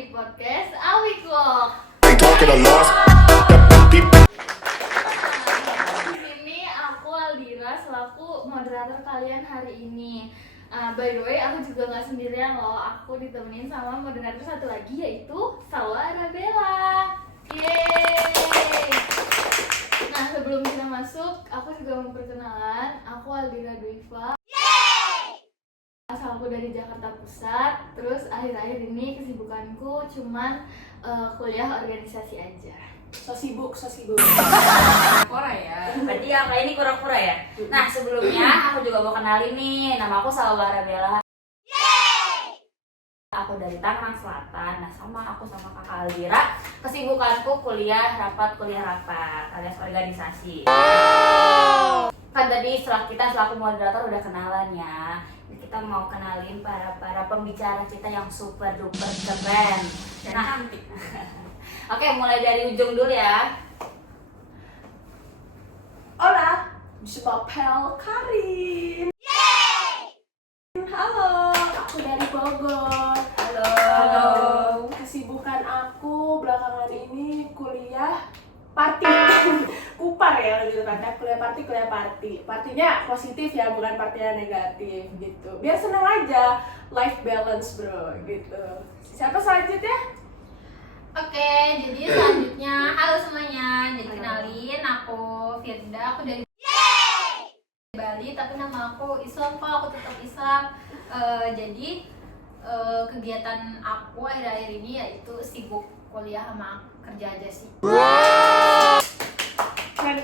di podcast Awikloh. Di sini aku Aldira selaku moderator kalian hari ini. By the way, aku juga nggak sendirian loh. Aku ditemenin sama moderator satu lagi yaitu Salwa Arabella. Yeay. Nah, sebelum kita masuk, aku juga mau perkenalan. Aku Aldira Dwiva. Asalku dari Jakarta Pusat. Terus akhir-akhir ini kesibukanku cuman kuliah organisasi aja. So sibuk. Kura ya. Berarti yang kali ini kura-kura ya. Nah, sebelumnya aku juga mau kenalin nih. Nama aku Salwa Arabella. Aku dari Tangerang Selatan. Nah, aku sama kakak Aldira. Kesibukanku kuliah rapat alias organisasi. Kan tadi kita selaku moderator udah kenalan ya. Kita mau kenalin para pembicara kita yang super duper keren dan cantik. Oke, mulai dari ujung dulu ya. Hola, Jepapel Karin. Halo, aku dari Bogor. Halo. Kesibukan aku belakangan ini kuliah party. Kupar ya gitu kan, kuliah party. Partinya positif ya, bukan partinya negatif gitu. Biar seneng aja, life balance bro gitu. Siapa selanjutnya? Oke, jadi selanjutnya halo semuanya. Jadi kenalin, aku Firda, aku dari Bali, tapi nama aku Islam kok, aku tetap Islam. Jadi kegiatan aku akhir-akhir ini yaitu sibuk kuliah sama kerja aja sih. Keren.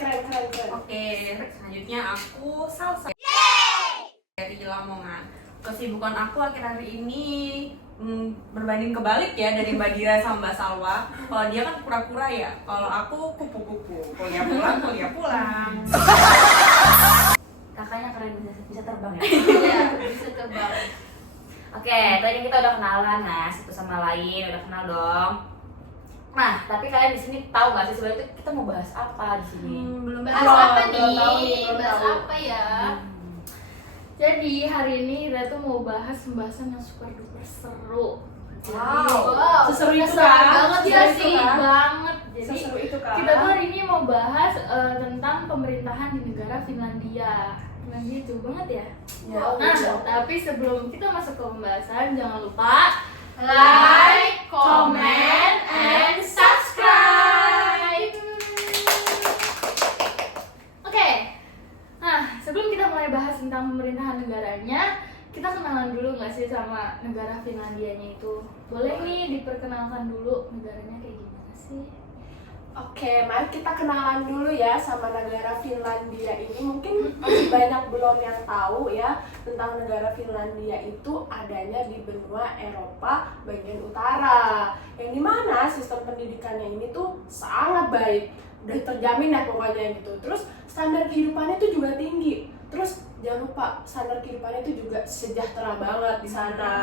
Oke, selanjutnya aku Salsa dari Lamongan. Kesibukan aku akhir-akhir ini berbanding kebalik ya dari Mbak Dira sama Mbak Salwa. Kalau dia kan pura-pura ya, kalau aku kupu-kupu. Kuliah pulang. Kakaknya keren, bisa terbang ya? Iya, bisa terbang. Oke, tadi kita udah kenalan nah, satu sama lain, udah kenal dong. Nah, tapi kalian di sini tahu nggak sih sebenarnya kita mau bahas apa di sini? Belum Belum bahas apa tahu nih? belum Bahas tahu. apa ya? Jadi hari ini kita tuh mau bahas pembahasan yang super duper seru. Wow. Seseru itu seru kan? banget ya Seseru itu sih, kan? banget. Jadi Seseru itu kan? kita tuh hari ini mau bahas tentang pemerintahan di negara Finlandia. Finlandia jauh banget ya. Ya, Nah, jauh. tapi sebelum kita masuk ke pembahasan, jangan lupa like, comment, and subscribe. Oke. Nah, sebelum kita mulai bahas tentang pemerintahan negaranya, kita kenalan dulu nggak sih sama negara Finlandianya itu? Boleh nih diperkenalkan dulu negaranya kayak gimana sih? Oke, mari kita kenalan dulu ya sama negara Finlandia ini. Mungkin masih banyak belum yang tahu ya tentang negara Finlandia itu adanya di benua Eropa bagian utara. Yang dimana sistem pendidikannya ini tuh sangat baik, udah terjamin ya pokoknya gitu. Terus standar kehidupannya tuh juga tinggi. Terus jangan lupa standar kehidupannya itu juga sejahtera banget di sana.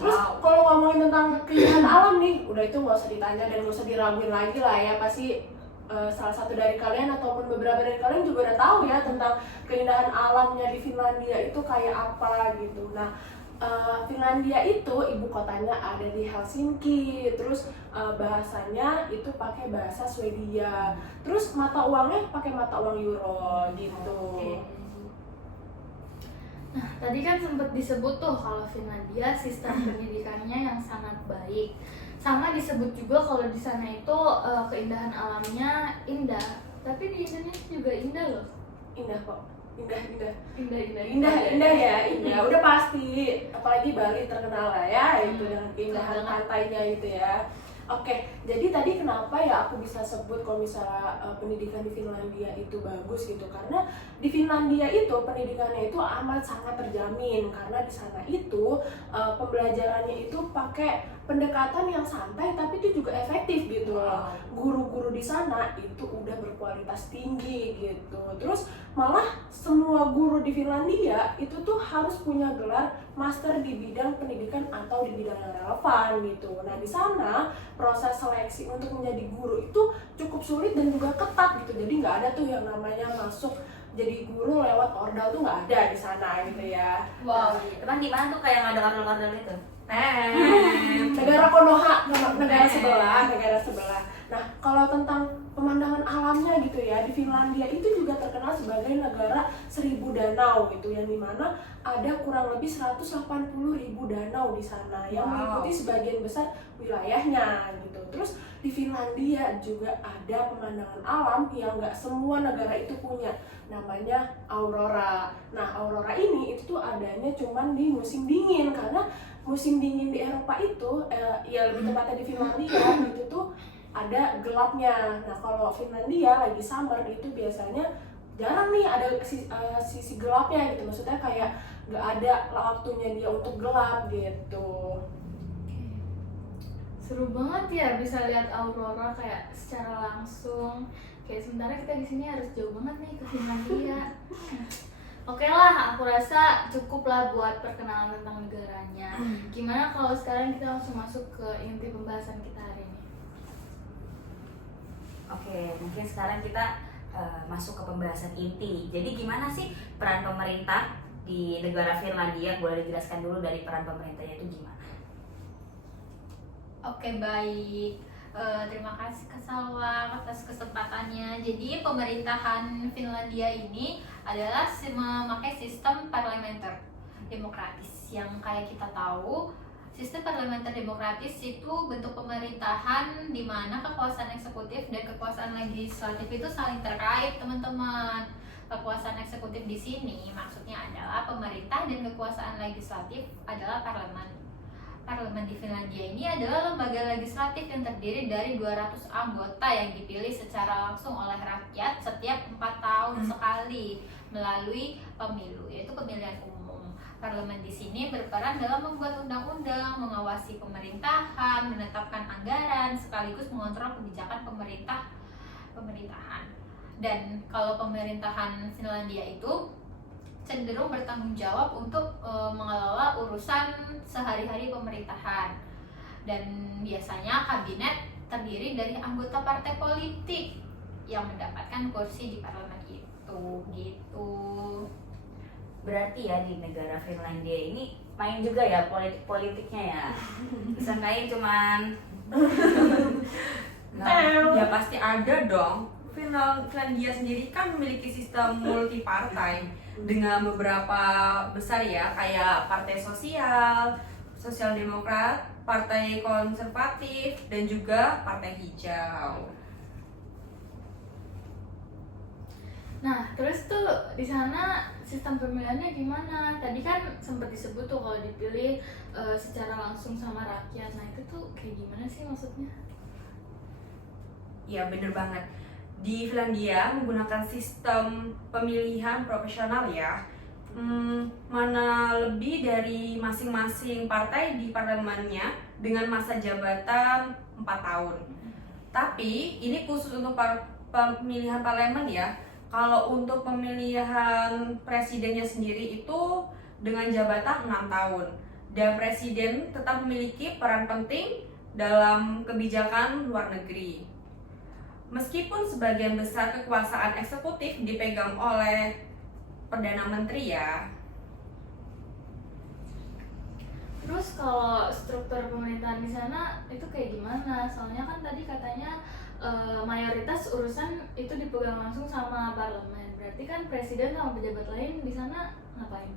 Terus kalau ngomongin tentang keindahan alam nih, udah itu nggak usah ditanya dan nggak usah diraguin lagi lah ya. Pasti salah satu dari kalian ataupun beberapa dari kalian juga udah tahu ya tentang keindahan alamnya di Finlandia itu kayak apa gitu. Nah, Finlandia itu ibu kotanya ada di Helsinki. Terus bahasanya itu pakai bahasa Swedia. Terus mata uangnya pakai mata uang euro gitu. Nah, tadi kan sempat disebut tuh kalau Finlandia sistem pendidikannya yang sangat baik. Sama disebut juga kalau di sana itu keindahan alamnya indah. Tapi di Indonesia juga indah loh. Indah kok. Indah. Indah Indah. Udah pasti. Apalagi Bali terkenal lah ya itu dengan keindahan pantainya itu ya. Oke, jadi tadi kenapa ya aku bisa sebut kalau misalnya pendidikan di Finlandia itu bagus gitu, karena di Finlandia itu pendidikannya itu amat sangat terjamin karena di sana itu pembelajarannya itu pakai pendekatan yang santai tapi itu juga efektif gitu. Guru-guru di sana itu udah berkualitas tinggi gitu. Terus malah semua guru di Finlandia itu tuh harus punya gelar master di bidang pendidikan atau di bidang yang relevan gitu. Nah, di sana proses seleksi untuk menjadi guru itu cukup sulit dan juga ketat gitu. Jadi nggak ada tuh yang namanya masuk jadi guru lewat ordal tuh nggak ada di sana gitu ya. Wow. Emang di mana tuh kayak nggak ada ordel-ordel itu? Negara Konoha, negara sebelah. Nah, kalau tentang pemandangan alamnya gitu ya, di Finlandia itu juga terkenal sebagai negara 1000 danau gitu, yang dimana ada kurang lebih 180.000 danau di sana yang meliputi sebagian besar wilayahnya gitu. Terus di Finlandia juga ada pemandangan alam yang nggak semua negara itu punya, namanya aurora. Nah, aurora ini itu tuh adanya cuman di musim dingin, karena musim dingin di Eropa itu, ya lebih tepatnya di Finlandia itu tuh ada gelapnya. Nah, kalau Finlandia lagi summer itu biasanya jarang nih ada sisi gelapnya gitu. Maksudnya kayak nggak ada waktunya dia untuk gelap gitu. Seru banget ya bisa lihat aurora kayak secara langsung. Kayak sementara kita di sini harus jauh banget nih ke Finlandia. Oke lah, aku rasa cukup lah buat perkenalan tentang negaranya. Gimana kalau sekarang kita langsung masuk ke inti pembahasan kita hari ini? Oke, mungkin sekarang kita masuk ke pembahasan inti. Jadi gimana sih peran pemerintah di negara Finlandia? Boleh dijelaskan dulu dari peran pemerintahnya itu gimana? Oke, baik. Terima kasih Kak Salwa atas kesempatannya. Jadi pemerintahan Finlandia ini adalah memakai sistem parlementer demokratis. Yang kayak kita tahu, sistem parlementer demokratis itu bentuk pemerintahan di mana kekuasaan eksekutif dan kekuasaan legislatif itu saling terkait, teman-teman. Kekuasaan eksekutif di sini maksudnya adalah pemerintah dan kekuasaan legislatif adalah parlemen. Parlemen di Finlandia ini adalah lembaga legislatif yang terdiri dari 200 anggota yang dipilih secara langsung oleh rakyat setiap 4 tahun sekali melalui pemilu, yaitu pemilihan umum. Parlemen di sini berperan dalam membuat undang-undang, mengawasi pemerintahan, menetapkan anggaran, sekaligus mengontrol kebijakan pemerintahan. Dan kalau pemerintahan Finlandia itu cenderung bertanggung jawab untuk mengelola urusan sehari-hari pemerintahan, dan biasanya kabinet terdiri dari anggota partai politik yang mendapatkan kursi di parlemen itu gitu. Berarti ya di negara Finlandia ini main juga ya politiknya ya. Disangkain cuman ya pasti ada dong. Finlandia sendiri kan memiliki sistem multipartai dengan beberapa besar ya, kayak Partai Sosial Demokrat, Partai Konservatif, dan juga Partai Hijau. Nah, terus tuh di sana sistem pemilihannya gimana? Tadi kan sempat disebut tuh kalau dipilih secara langsung sama rakyat. Nah, itu tuh kayak gimana sih maksudnya? Ya bener banget. Di Finlandia menggunakan sistem pemilihan proporsional ya, mana lebih dari masing-masing partai di parlemennya dengan masa jabatan 4 tahun. Tapi ini khusus untuk pemilihan parlemen ya. Kalau untuk pemilihan presidennya sendiri itu dengan jabatan 6 tahun. Dan presiden tetap memiliki peran penting dalam kebijakan luar negeri. Meskipun sebagian besar kekuasaan eksekutif dipegang oleh Perdana Menteri ya. Terus kalau struktur pemerintahan di sana itu kayak gimana? Soalnya kan tadi katanya mayoritas urusan itu dipegang langsung sama parlemen. Berarti kan presiden sama pejabat lain di sana ngapain?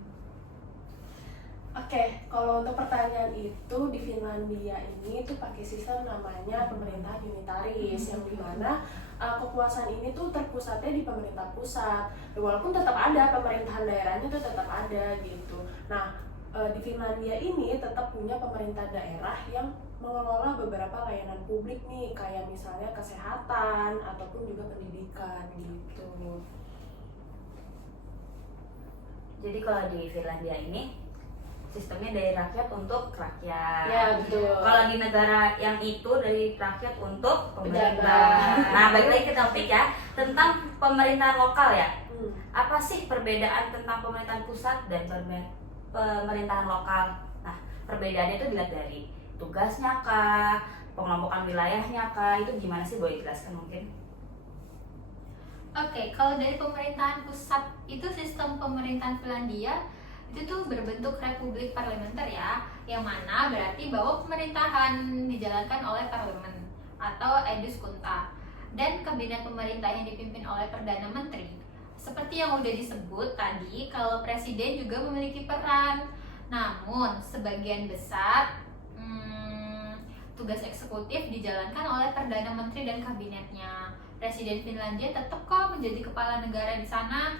Oke, kalau untuk pertanyaan itu di Finlandia ini tuh pakai sistem namanya pemerintahan unitaris, yang dimana kekuasaan ini tuh terpusatnya di pemerintah pusat. Walaupun tetap ada pemerintahan daerahnya tuh tetap ada gitu. Nah, di Finlandia ini tetap punya pemerintah daerah yang mengelola beberapa layanan publik nih, kayak misalnya kesehatan ataupun juga pendidikan gitu. Jadi kalau di Finlandia ini sistemnya dari rakyat untuk rakyat. Ya, betul. Kalau di negara yang itu dari rakyat untuk pemerintah. Pejabat. Nah, balik lagi ke topik ya, tentang pemerintahan lokal ya. Apa sih perbedaan tentang pemerintahan pusat dan pemerintahan lokal? Nah, perbedaannya itu dilihat dari tugasnya kah, pengelompokan wilayahnya kah, itu gimana sih, boleh jelaskan mungkin? Oke, kalau dari pemerintahan pusat itu sistem pemerintahan Finlandia itu tuh berbentuk republik parlementer ya, yang mana berarti bahwa pemerintahan dijalankan oleh parlemen atau eduskunta dan kabinet pemerintah yang dipimpin oleh perdana menteri. Seperti yang udah disebut tadi, kalau presiden juga memiliki peran. Namun sebagian besar tugas eksekutif dijalankan oleh perdana menteri dan kabinetnya. Presiden Finlandia tetap kok menjadi kepala negara di sana,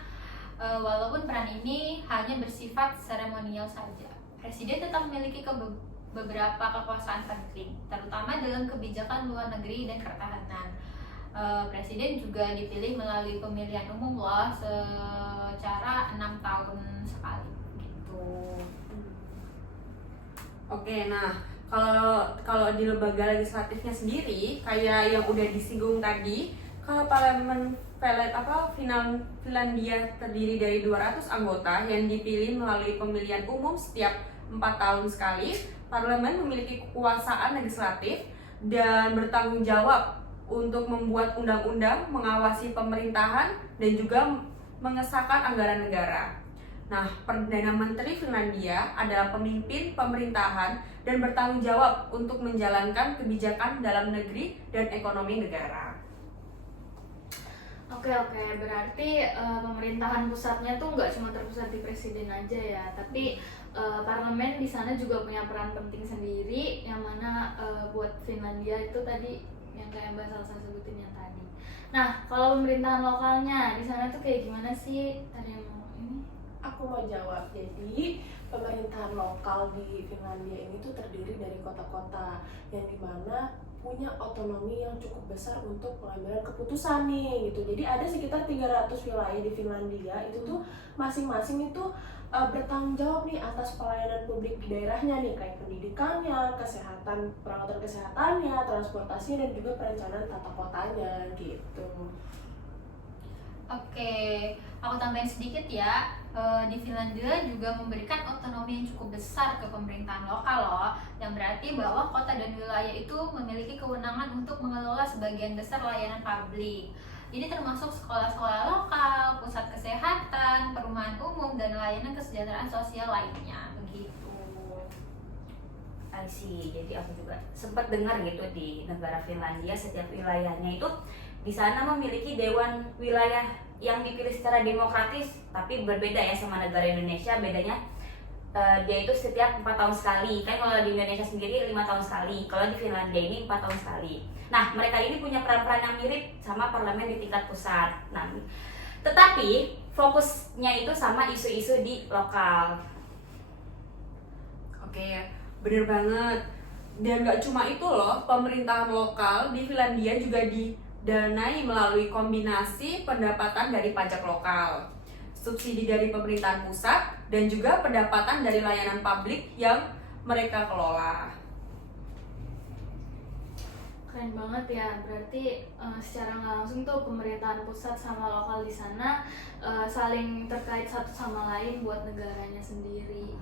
walaupun peran ini hanya bersifat seremonial saja. Presiden tetap memiliki beberapa kekuasaan penting, terutama dalam kebijakan luar negeri dan pertahanan. Presiden juga dipilih melalui pemilihan umum loh, secara 6 tahun sekali gitu. Oke, nah kalau di lembaga legislatifnya sendiri kayak yang udah disinggung tadi, kalau parlemen Finlandia terdiri dari 200 anggota yang dipilih melalui pemilihan umum setiap 4 tahun sekali. Parlemen memiliki kekuasaan legislatif dan bertanggung jawab untuk membuat undang-undang, mengawasi pemerintahan, dan juga mengesahkan anggaran negara. Nah, Perdana Menteri Finlandia adalah pemimpin pemerintahan dan bertanggung jawab untuk menjalankan kebijakan dalam negeri dan ekonomi negara. Oke, berarti pemerintahan pusatnya tuh nggak cuma terpusat di presiden aja ya, tapi parlemen di sana juga punya peran penting sendiri, yang mana buat Finlandia itu tadi yang kayak Mbak Salsa sebutin yang tadi. Nah, kalau pemerintahan lokalnya di sana tuh kayak gimana sih? Ada yang mau ini? Aku mau jawab. Jadi pemerintahan lokal di Finlandia ini tuh terdiri dari kota-kota yang dimana punya otonomi yang cukup besar untuk pengambilan keputusan nih gitu. Jadi ada sekitar 300 wilayah di Finlandia, itu tuh masing-masing itu bertanggung jawab nih atas pelayanan publik di daerahnya nih, kayak pendidikannya, kesehatan, perawatan kesehatannya, transportasi, dan juga perencanaan tata kotanya gitu. Oke, aku tambahin sedikit ya. Di Finlandia juga memberikan otonomi yang cukup besar ke pemerintahan lokal loh, yang berarti bahwa kota dan wilayah itu memiliki kewenangan untuk mengelola sebagian besar layanan publik. Ini termasuk sekolah-sekolah lokal, pusat kesehatan, perumahan umum, dan layanan kesejahteraan sosial lainnya. Begitu. I see. Jadi aku juga sempat dengar gitu di negara Finlandia, setiap wilayahnya itu di sana memiliki dewan wilayah yang dipilih secara demokratis, tapi berbeda ya sama negara Indonesia. Bedanya dia itu setiap 4 tahun sekali. Kan kalau di Indonesia sendiri 5 tahun sekali, kalau di Finlandia ini 4 tahun sekali. Nah, mereka ini punya peran-peran yang mirip sama parlemen di tingkat pusat. Nah, tetapi fokusnya itu sama isu-isu di lokal. Oke, bener banget. Dan gak cuma itu loh, pemerintahan lokal di Finlandia juga didanai melalui kombinasi pendapatan dari pajak lokal, subsidi dari pemerintahan pusat, dan juga pendapatan dari layanan publik yang mereka kelola. Keren banget ya, berarti secara nggak langsung tuh pemerintahan pusat sama lokal di sana saling terkait satu sama lain buat negaranya sendiri.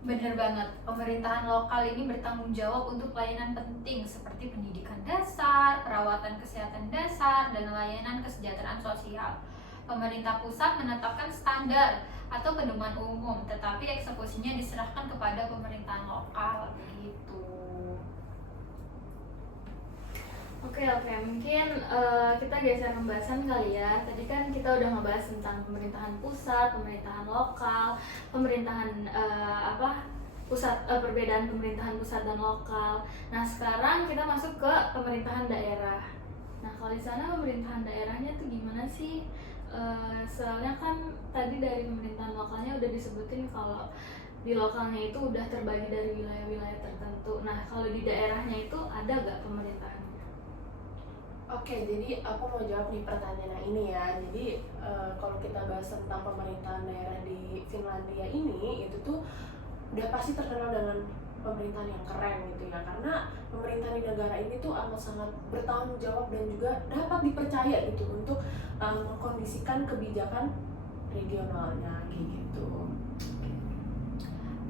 Bener banget, pemerintahan lokal ini bertanggung jawab untuk pelayanan penting seperti pendidikan dasar, perawatan kesehatan dasar, dan layanan kesejahteraan sosial. Pemerintah pusat menetapkan standar atau pedoman umum, tetapi eksekusinya diserahkan kepada pemerintahan lokal. Begitu. Oke, mungkin kita geser pembahasan kali ya. Tadi kan kita udah ngebahas tentang pemerintahan pusat, pemerintahan lokal, pemerintahan perbedaan pemerintahan pusat dan lokal. Nah, sekarang kita masuk ke pemerintahan daerah. Nah, kalau di sana pemerintahan daerahnya tuh gimana sih? Soalnya kan tadi dari pemerintahan lokalnya udah disebutin kalau di lokalnya itu udah terbagi dari wilayah-wilayah tertentu. Nah, kalau di daerahnya itu ada gak pemerintahannya? Oke, jadi aku mau jawab nih pertanyaan ini ya. Jadi kalau kita bahas tentang pemerintahan daerah di Finlandia ini, itu tuh udah pasti terkenal dengan pemerintahan yang keren gitu ya. Karena pemerintah di negara ini tuh amat sangat bertanggung jawab dan juga dapat dipercaya gitu untuk mengkondisikan kebijakan regionalnya kayak gitu.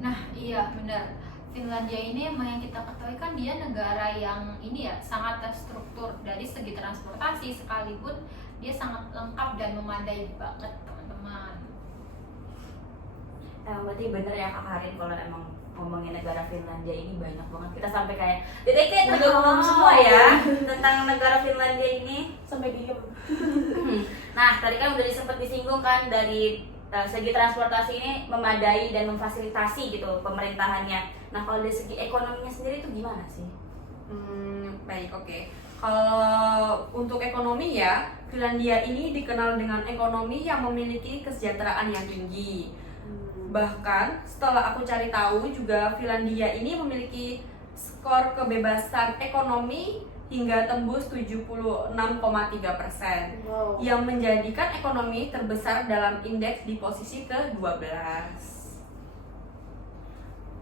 Nah, iya benar. Finlandia ini emang yang kita ketahui kan dia negara yang ini ya sangat terstruktur dari segi transportasi, sekalipun dia sangat lengkap dan memadai banget teman-teman. Emang berarti bener ya Kak Karin kalau emang ngomongin negara Finlandia ini banyak banget. Kita sampai kayak jadi kayak ngomong semua ya tentang negara Finlandia ini. Sampai diem. Nah, tadi kan udah sempat disinggung kan dari segi transportasi ini memadai dan memfasilitasi gitu pemerintahannya. Nah, kalau dari segi ekonominya sendiri itu gimana sih? Baik, oke. Kalau untuk ekonomi ya, Finlandia ini dikenal dengan ekonomi yang memiliki kesejahteraan yang tinggi. Bahkan setelah aku cari tahu juga Finlandia ini memiliki skor kebebasan ekonomi hingga tembus 76,3%, Wow. yang menjadikan ekonomi terbesar dalam indeks di posisi ke-12.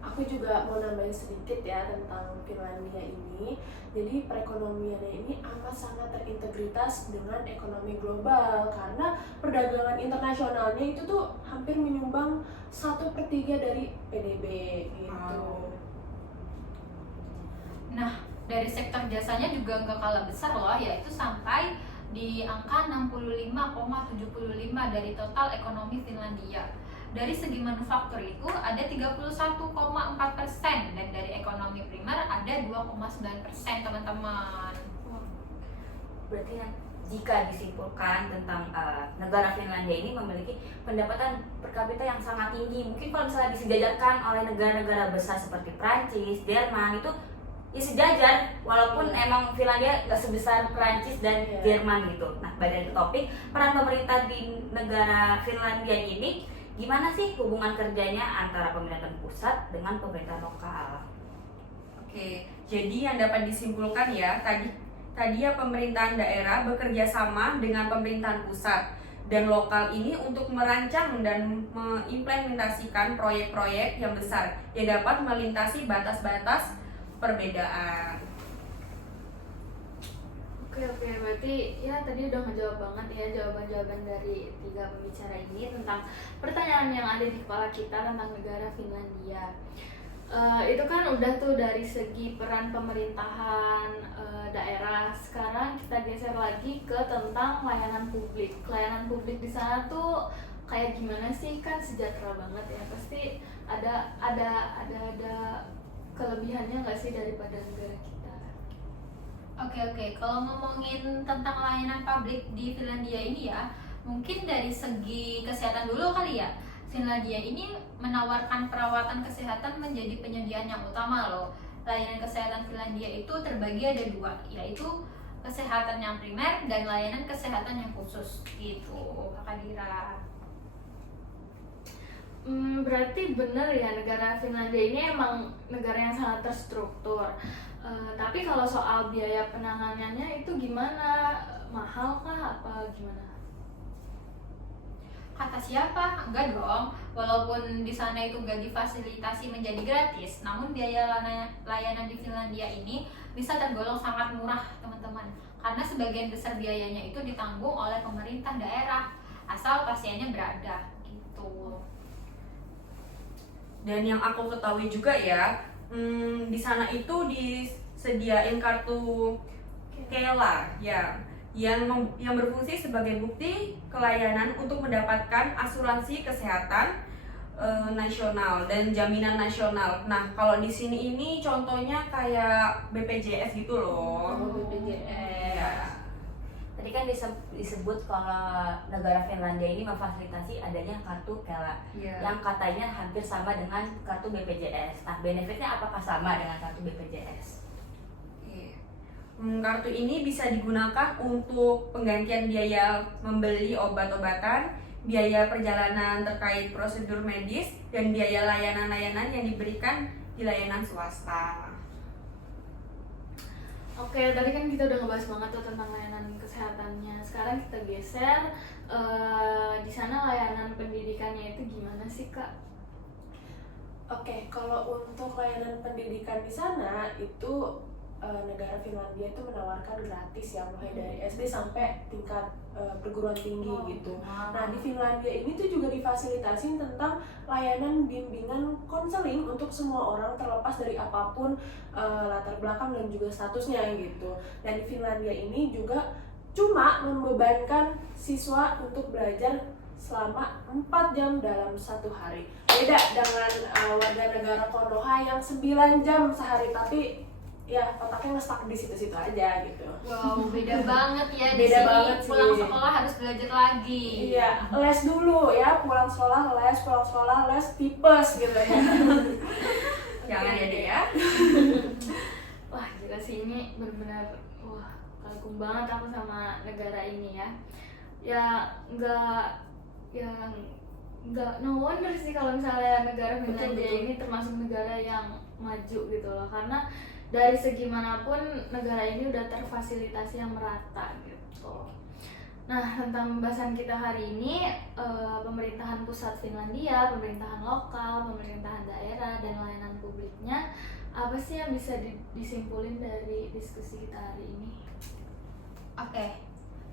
Aku juga mau nambahin sedikit ya tentang Finlandia ini. Jadi perekonomiannya ini amat sangat terintegritas dengan ekonomi global karena perdagangan internasionalnya itu tuh hampir menyumbang 1/3 dari PDB gitu. Wow. Nah, dari sektor jasanya juga nggak kalah besar loh, yaitu sampai di angka 65,75 dari total ekonomi Finlandia. Dari segi manufaktur itu ada 31,4% dan dari ekonomi primer ada 2,9% teman-teman. Berarti kan jika disimpulkan tentang negara Finlandia ini memiliki pendapatan per kapita yang sangat tinggi. Mungkin kalau misalnya disejajarkan oleh negara-negara besar seperti Prancis, Jerman itu ya sejajar, walaupun emang Finlandia nggak sebesar Prancis dan Jerman gitu. Nah, balik ke topik, peran pemerintah di negara Finlandia ini gimana sih hubungan kerjanya antara pemerintahan pusat dengan pemerintahan lokal? Oke, jadi yang dapat disimpulkan ya, tadi ya pemerintahan daerah bekerja sama dengan pemerintahan pusat dan lokal ini untuk merancang dan mengimplementasikan proyek-proyek yang besar yang dapat melintasi batas-batas perbedaan. Oke, berarti ya tadi udah ngejawab banget ya jawaban-jawaban dari 3 pembicara ini tentang pertanyaan yang ada di kepala kita tentang negara Finlandia. Itu kan udah tuh dari segi peran pemerintahan daerah. Sekarang kita geser lagi ke tentang layanan publik. Layanan publik di sana tuh kayak gimana sih? Kan sejahtera banget ya. Pasti ada kelebihannya nggak sih daripada negara kita? Oke, kalau ngomongin tentang layanan publik di Finlandia ini ya, mungkin dari segi kesehatan dulu kali ya. Finlandia ini menawarkan perawatan kesehatan menjadi penyediaan yang utama loh. Layanan kesehatan Finlandia itu terbagi ada 2, yaitu kesehatan yang primer dan layanan kesehatan yang khusus gitu, Kakak Dira. Berarti bener ya negara Finlandia ini emang negara yang sangat terstruktur. Tapi kalau soal biaya penanganannya itu gimana? Mahal kah apa gimana? Kata siapa? Enggak dong. Walaupun di sana itu gak difasilitasi menjadi gratis, namun biaya layanan di Finlandia ini bisa tergolong sangat murah, teman-teman. Karena sebagian besar biayanya itu ditanggung oleh pemerintah daerah, asal pasiennya berada gitu. Dan yang aku ketahui juga ya, di sana itu disediain kartu Kela ya, yang berfungsi sebagai bukti kelayanan untuk mendapatkan asuransi kesehatan nasional dan jaminan nasional. Nah, kalau di sini ini contohnya kayak BPJS gitu loh. BPJS. Ya. Tadi kan disebut kalau negara Finlandia ini memfasilitasi adanya kartu Kela yang katanya hampir sama dengan kartu BPJS. Nah, benefitnya apakah sama dengan kartu BPJS? Kartu ini bisa digunakan untuk penggantian biaya membeli obat-obatan, biaya perjalanan terkait prosedur medis, dan biaya layanan-layanan yang diberikan di layanan swasta. Oke, tadi kan kita udah ngebahas banget tuh tentang layanan kesehatannya. Sekarang kita geser di sana layanan pendidikannya itu gimana sih, Kak? Oke, kalau untuk layanan pendidikan di sana itu negara Finlandia itu menawarkan gratis ya, mulai dari SD sampai tingkat perguruan tinggi gitu. Nah di Finlandia ini tuh juga difasilitasi tentang layanan bimbingan konseling untuk semua orang terlepas dari apapun latar belakang dan juga statusnya gitu. Dan di Finlandia ini juga cuma membebankan siswa untuk belajar selama 4 jam dalam satu hari. Beda dengan warga negara Konoha yang 9 jam sehari, tapi ya otaknya nge-stuck di situ-situ aja gitu. Wow, beda banget ya. Di Beda sini banget sih. pulang sekolah harus belajar lagi. Iya, les dulu ya, pulang sekolah les tipes gitu ya. Jangan ya deh ya. Wah gila sih, ini benar-benar wah kagum banget aku sama negara ini ya. Nggak no wonder sih kalau misalnya negara Finlandia ini termasuk negara yang maju gitu loh, karena dari segi manapun negara ini udah terfasilitasi yang merata gitu. Nah, tentang pembahasan kita hari ini, pemerintahan pusat Finlandia, pemerintahan lokal, pemerintahan daerah, dan layanan publiknya, apa sih yang bisa disimpulin dari diskusi kita hari ini? Oke,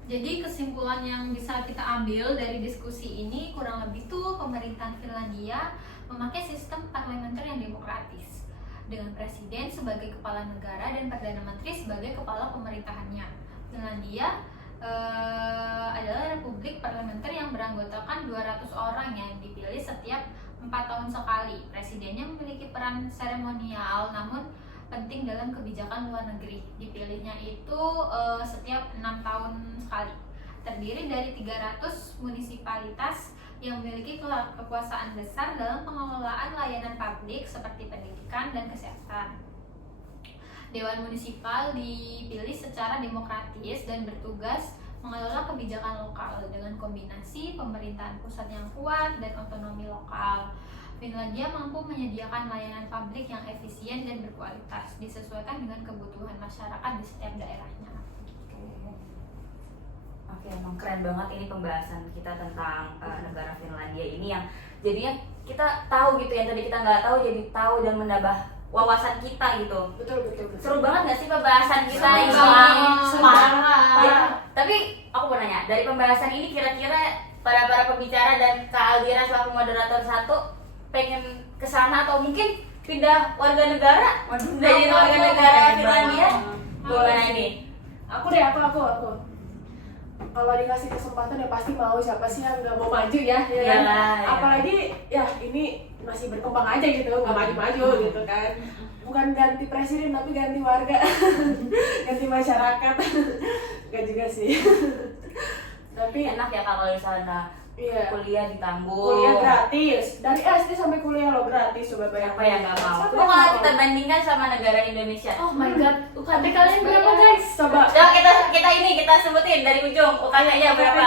jadi kesimpulan yang bisa kita ambil dari diskusi ini kurang lebih tuh pemerintahan Finlandia memakai sistem parlementer yang demokratis dengan presiden sebagai kepala negara dan perdana menteri sebagai kepala pemerintahannya. Finlandia adalah republik parlementer yang beranggotakan 200 orang yang dipilih setiap 4 tahun sekali. Presidennya memiliki peran seremonial namun penting dalam kebijakan luar negeri. Dipilihnya itu setiap 6 tahun sekali. Terdiri dari 300 munisipalitas yang memiliki kekuasaan besar dalam pengelolaan layanan publik seperti pendidikan dan kesehatan. Dewan munisipal dipilih secara demokratis dan bertugas mengelola kebijakan lokal dengan kombinasi pemerintahan pusat yang kuat dan otonomi lokal. Finlandia mampu menyediakan layanan publik yang efisien dan berkualitas, disesuaikan dengan kebutuhan masyarakat di setiap daerahnya. Oke, emang keren banget ini pembahasan kita tentang negara Finlandia ini yang jadinya kita tahu gitu, yang tadi kita nggak tahu jadi tahu dan menambah wawasan kita gitu. Betul. Seru banget nggak sih pembahasan kita Seru ini? banget. Parah. Ya, tapi aku mau nanya, dari pembahasan ini kira-kira para pembicara dan Kak Aldiera selaku moderator 1 pengen kesana atau mungkin pindah warga negara? Dari warga negara Finlandia? Gimana ini? Aku. Kalau dikasih kesempatan ya pasti mau, siapa sih yang nggak mau maju ya, ya kan? Iyalah, ya. Apalagi ya ini masih berkembang aja gitu, nggak maju-maju gitu kan. Bukan ganti presiden tapi ganti warga, ganti masyarakat. Gak juga sih. Tapi Enak ya Kak kalau di sana. iya, Kuliah ditanggung. kuliah gratis dari SD sampai kuliah lo gratis, coba bayangin. Siapa yang nggak mau? Siapa Coba yang kalau nggak kita mau? bandingkan sama negara Indonesia. Oh my god, UKT kalian berapa guys? Coba. Coba kita sebutin dari ujung. UKT-nya berapa?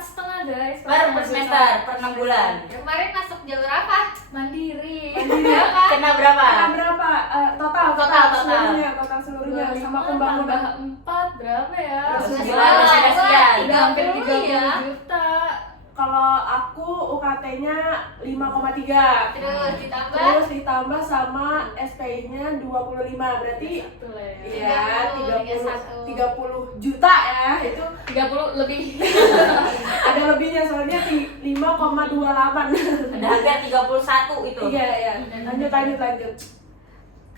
4,5 guys. Per semester, per 6 bulan. Kemarin masuk jalur apa? Mandiri. Kena berapa? Nah, berapa? Total seluruhnya sama pembangunan. 4 berapa ya? Sekitar sekian. Udah hampir 30 30 ya. juta. Kalau aku UKT-nya 5,3. Terus ditambah ditambah sama SPI-nya 25. Berarti Satu lah ya. iya 31. 30 juta ya. Itu 30 lebih. ada lebihnya soalnya 5,28. Ada hampir 31 itu. Iya. Lanjut.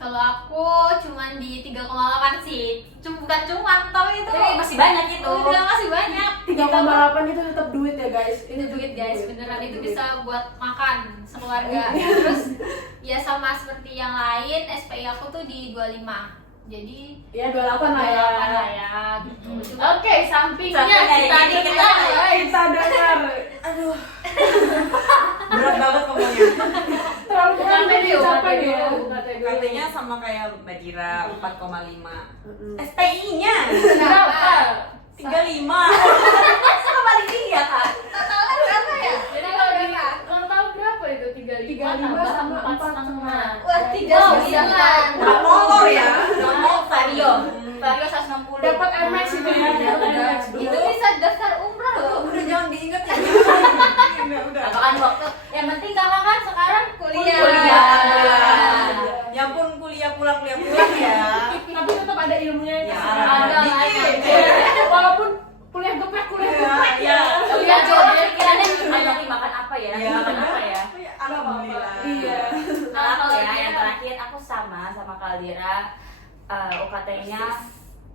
kalau aku cuman di 3,8 sih. Bukan cuman, tapi itu Tapi masih banyak itu. udah masih banyak. 3,8 itu tetap duit ya guys. Itu duit guys, beneran itu bisa buat makan sekeluarga. Terus ya sama seperti yang lain, SPI aku tuh di 25. Jadi Ya 28 lah ya. 28 lah ya gitu. Oke, sampingnya Sampingnya kita ini kita dengar guys. Kita dengar. Aduh, Berat banget ngomongnya. terlalu UKT keren dulu, siapa UKT ya? dulu, UKT dulu. Katanya sama kayak Mbak Dira 4,5. Mm-mm. SPI-nya Berapa? 35. Sama paling tinggi ya Kak? Totalnya berapa ya? Jadi kalau di total berapa itu? 35 tambah sama 4,5. Wah, 39. Empat motor ya. Ngomong Vario 160. Dapat MX itu ya. Dapat MX. Itu bisa daftar umroh loh. Udah jangan diinget ya. Udah. Apaan waktu? Yang penting kakak kan sekarang Kuliah. Kuliah. Ya pun kuliah pulang ya. Tapi tetap Pertanyaannya lagi makan apa ya? Iya. Makan apa ya? Alhamdulillah. Iya. Nah, aku ya yang terakhir aku sama Kaldira. UKT-nya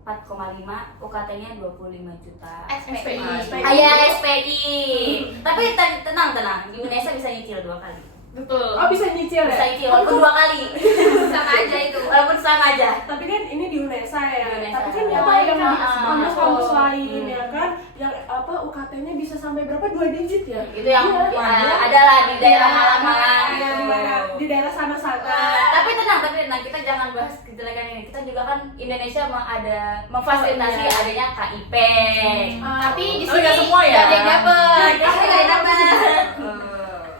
4,5, UKT-nya 25 juta. SPI. SPI. Tapi tenang, di Indonesia bisa nyicil 2 kali. Betul. Oh, bisa nyicil Bisa ya? nyicil walaupun 2 kali. Sama aja itu. Walaupun sama aja. Tapi kan ini di UNESA ya. Di UNESA. Tapi kan Oh, ada yang iya. di kampus-kampus Oh. lain ya kan, yang apa UKT-nya bisa sampai berapa 2 digit ya? Itu yang Iya. ada lah di daerah Iya, Malang-Malang iya, gitu. di daerah sana-sana. Tapi tenang, kita jangan bahas kejelekan ini. Kita juga kan Indonesia memfasilitasi Oh, iya. adanya KIP. Tapi di Oh, sini nggak semua ya? nggak ada yang dapet. Nggak ada yang dapet.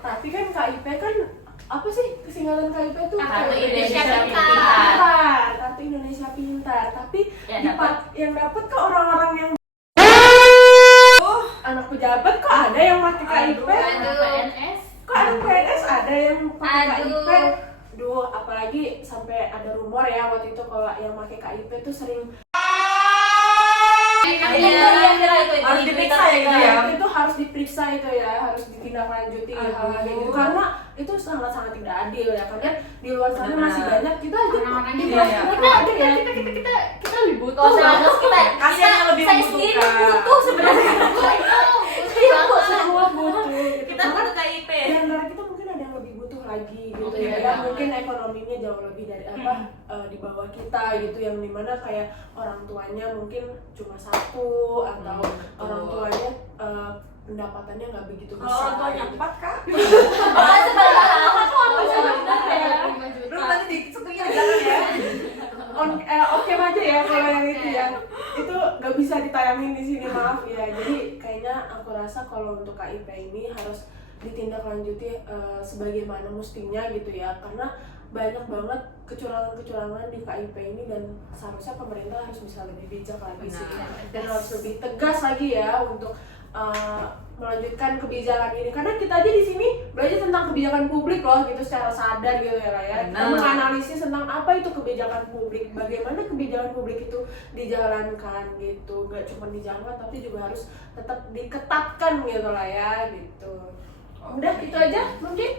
Tapi kan KIP kan apa sih kesinggalan KIP itu? Kartu Indonesia Pintar. Pintar, kartu Indonesia Pintar. Tapi Ya, yang dapat kok orang-orang yang anak pejabat kok ada yang pakai KIP? Aduh. PNS. Kok anak PNS ada yang pakai Aduh. KIP? Duh, apalagi sampai ada rumor ya waktu itu kalau yang pakai KIP tuh sering Yang viral itu Harus di diperiksa Twitter ya gitu juga. ya? itu harus diperiksa itu ya, harus ditindaklanjuti hal kayak gitu karena itu sangat-sangat tidak adil ya, karena di luar sana Benar-benar. masih banyak kita aja Orang-orang di yang kelas iya. kita ada ya. Kita lebih butuh. Kalau saya terus kita Kasihan yang lebih saya membutuhkan. sendiri butuh sebenarnya. Iya, kok semua butuh gitu. Kita butuh KIP. Di antara kita mungkin ada yang lebih butuh lagi gitu Oke, ya, benar. yang mungkin ekonominya jauh lebih dari di bawah kita gitu, yang dimana kayak orang tuanya mungkin cuma satu atau betul. orang tuanya pendapatannya nggak begitu besar. Kalau orang tuanya gitu. 4 kak, Oh, sebenarnya aku Benar ya. 5 juta. belum nanti di setengahnya di belakang ya. Oke aja ya kalau yang itu nggak bisa ditayangin di sini, maaf ya. Jadi kayaknya aku rasa kalau untuk KIP ini harus ditindaklanjuti sebagaimana mestinya gitu ya, karena banyak banget kecurangan-kecurangan di KIP ini dan seharusnya pemerintah harus bisa lebih bijak lagi sih dan harus lebih tegas lagi ya untuk melanjutkan kebijakan ini, karena kita aja di sini belajar tentang kebijakan publik loh gitu secara sadar gitu ya Raya. Kita Benar. menganalisis tentang apa itu kebijakan publik, bagaimana kebijakan publik itu dijalankan gitu, gak cuma dijalankan tapi juga harus tetap diketatkan gitu lah ya gitu. Udah itu aja mungkin.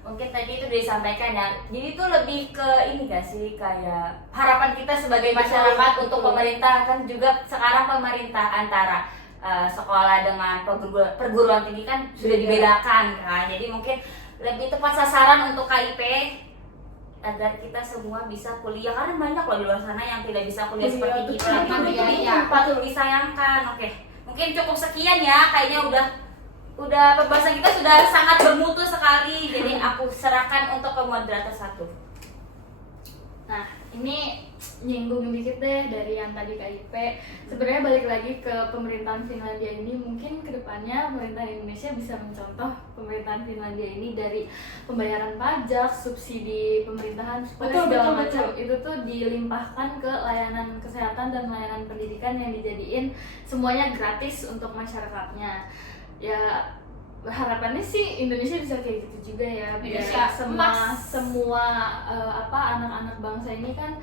Mungkin tadi itu udah disampaikan ya. Jadi itu lebih ke ini gak sih, kayak harapan kita sebagai masyarakat Betul. untuk pemerintah, kan juga sekarang pemerintah antara sekolah dengan perguruan tinggi kan sudah dibedakan kan. Jadi mungkin lebih tepat sasaran untuk KIP agar kita semua bisa kuliah, karena banyak loh di luar sana yang tidak bisa kuliah Iya, seperti betul. kita. Itu Iya, jadi iya. patut disayangkan. Oke, mungkin cukup sekian ya, kayaknya udah pembahasan kita sudah sangat bermutu sekali. Jadi aku serahkan untuk ke moderator 1. Nah, ini nyinggung dikit deh dari yang tadi KIP. Sebenarnya balik lagi ke pemerintahan Finlandia ini, mungkin kedepannya pemerintahan Indonesia bisa mencontoh pemerintahan Finlandia ini dari pembayaran pajak, subsidi pemerintahan, Betul, segala betul, macam itu tuh dilimpahkan ke layanan kesehatan dan layanan pendidikan yang dijadiin semuanya gratis untuk masyarakatnya. Ya harapannya sih Indonesia bisa kayak gitu juga ya, biar Indonesia semua anak-anak bangsa ini kan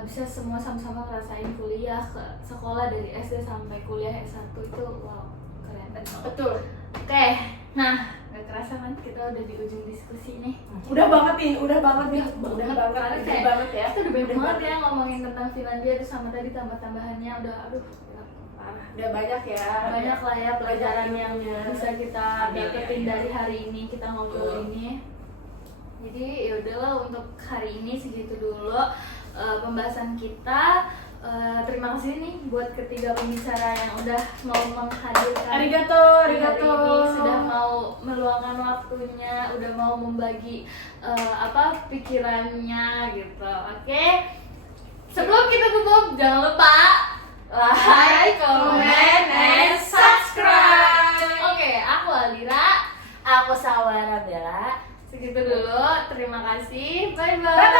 bisa semua sama-sama ngerasain kuliah ke sekolah dari SD sampai kuliah S1 itu wow keren. Betul. Oke, nah gak kerasa kan kita udah di ujung diskusi nih. Udah banget nih. Udah Karena banget kayak ya. kita udah banyak banget ya ngomongin tentang Finlandia terus sama tadi tambah-tambahannya udah parah. Udah banyak ya. Banyak lah ya pelajaran Banyak yang ilmunya. bisa kita dapetin dari hari ini kita ngobrol ini. Jadi ya udahlah untuk hari ini segitu dulu pembahasan kita. Terima kasih nih buat ketiga pembicara yang udah mau menghadirkan Arigato, hari arigato. ini, sudah mau meluangkan waktunya, udah mau membagi pikirannya gitu. Oke. Sebelum kita tutup, jangan lupa like, comment, and subscribe. Oke, aku Aldira. Aku Sawara Bella. Segitu dulu. Terima kasih. Bye bye. Bye.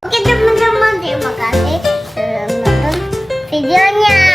Oke teman-teman, terima kasih sudah menonton videonya.